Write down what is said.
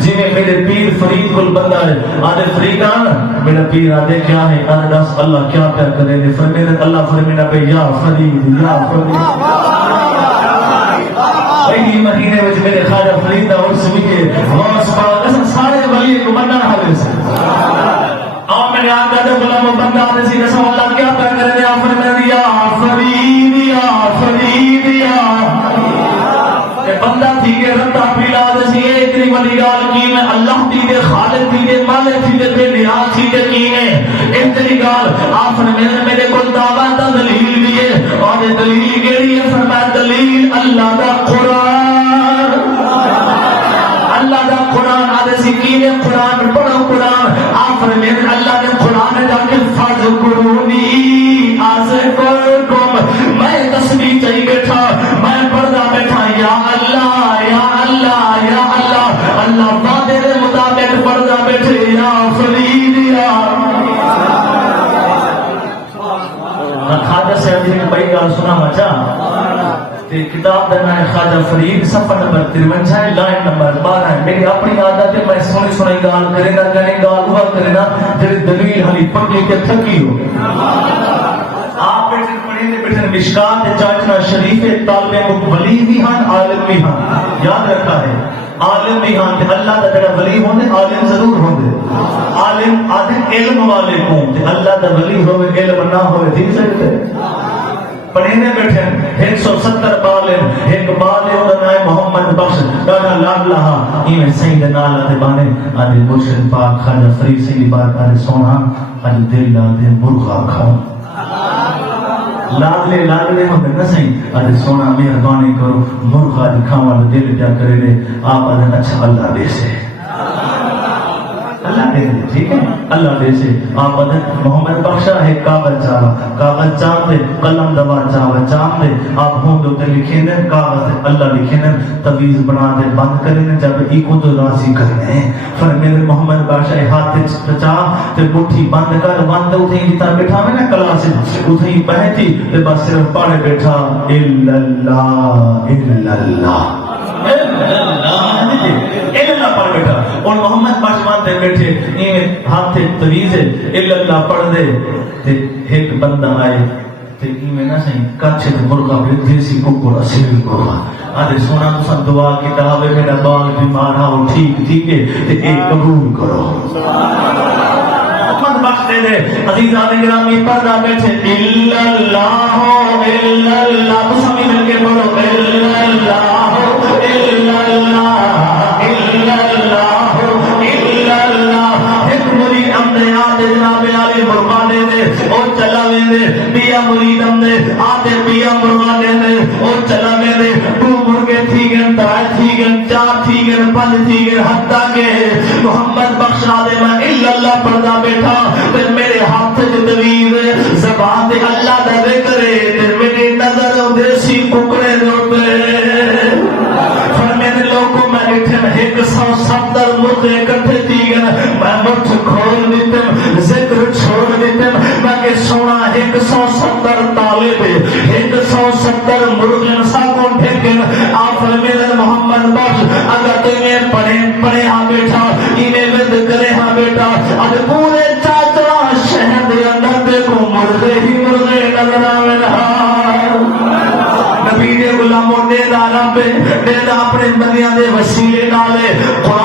جی میں میرے پیر فرید کو بندہ ہے آدھے فریدان میرا پیر آدھے کیا ہے آدھے دس اللہ کیا پیار کرے دے فرمیدے اللہ فرمیدہ پہ یا فرید یا فرید پہلی مہینے میں میرے خواجہ فرید دا اور سوئی کے غوث پاک اسم سارے ولی کو بندہ حاضر سے اور میں نے آقا دے غلام و بندہ آدھے سی قسم اللہ کیا پیار کرے دے آفر میں دیا فرید یا فرید یا بندہ تھی کہ رتا پیلا دے سی اتنی بڑی گال کی میں اللہ تھی دے خالق تھی دے مالک تھی دے بے نیاز تھی دے کی میں اتنی گال آفر میں میرے کو دعویٰ دا دلیل دیئے اور دلیل گیڑی ہے فرمایا دلیل اللہ دا قرآن اللہ دا قرآن آدھے سی کینے قرآن پڑھو قرآن آفر میں اللہ نے قرآن جا کے فرض کرونی آسے کرکم میں تسبیح چاہی بیٹھا میں پردہ بیٹھا یا اللہ یا اللہ یا اللہ اللہ وعدے دے مطابق پردہ بیٹھے یا فرید یا خواجہ صاحب جی نے بھائی گال سنا مچا کتاب دینا ہے خواجہ فرید صفحہ نمبر 53 ہے لائن نمبر 12 ہے میری اپنی عادت ہے میں سنی سنی گال کرے گا کہنے گال ہوا کرے نا جب دلیل حلی پڑھ کے تھکی ہو آپ بیٹھے پڑھیں بیٹھے مشکات چاچنا شریف طالب ولی بھی ہیں عالم بھی ہیں یاد رکھا ہے عالم بھی ہیں کہ اللہ دا جگہ ولی ہوندے عالم ضرور ہوندے عالم آدھے علم والے ہوندے اللہ دا ولی ہوئے علم نہ ہوئے تھی سکتے پڑھینے بیٹھے 170 بالن ایک بالے اور نائے محمد بخش دانا لاد لہا ایمیں سید نالا دے بانے آدھے مرشد پاک خواجہ فرید سیدی بات آدھے سونا آدھے دل لادے مرغا کھاؤں لاد لے ہوں نہ صحیح آدھے سونا مہربانی کرو مرغا دکھاؤں دل کیا کرے دے آپ آدھے اچھا اللہ دے سے اللہ دے دے ٹھیک ہے اللہ دے سے آپ آدھے محمد بخشا ہے کاغذ چاہم دے قلم دوا چاہم دے آپ ہوں دو تے لکھیں دے کاغذ دے اللہ لکھیں دے تویز بنا دے بند کریں دے جب ایکو تو راضی کریں دے فرمیدے محمد بخشا ہے ہاتھ چاہ تے مٹھی بند کر بند اتھیں جتا بیٹھا میں نا کلاس اتھیں بہتی تے بس صرف پڑھے بیٹھا اللہ اللہ پڑھ بیٹھا اور محمد بخشوان دے بیٹھے این ہاتھ تویز اللہ پڑھ دے تے ایک بندہ آئے تے ایمیں نہ سہیں کچھ تے مرغا بھی دیسی ککڑ اسیل مرغا آدھے سونا تسا دعا کی دعوے میرا بال بیمار ہاں ٹھیک ہے تے ایک قبول کرو محمد بخش دے دے عزیزان گرامی پردہ بیٹھے اللہ مسامی مل کے بولو اللہ جناب علی مرغانے دے اور چلا دے پیا مرید ہم دے آتے پیا مرغانے دے اور چلا دے دو مرغے تھی گن ترائے تھی گن چار تھی گن پانچ تھی گن حتیٰ کہ محمد بخشا دے میں اللہ پردہ بیٹھا پھر میرے ہاتھ جو دویز زبان دے اللہ دے کرے پھر میری نظر دیسی ککڑے دوتے فرمیدے لوگوں میں اٹھن 170 مرغے کٹھے تھی گن میں مٹھ کھول دیتم ذکر چھوڑ دیتم میں سونا 170 طالب 170 مرغن ساکون ٹھیکن آپ فرمیدے محمد بخش اگر تمہیں پڑھے ہاں بیٹھا انہیں ود کرے ہاں بیٹا اب پورے چاچڑا شہد اندر دیکھو مرغے ہی مرغے نظر آوے نبی دے غلاموں دے دارا پہ دے دا اپنے بندیاں دے وسیلے ڈالے قرآن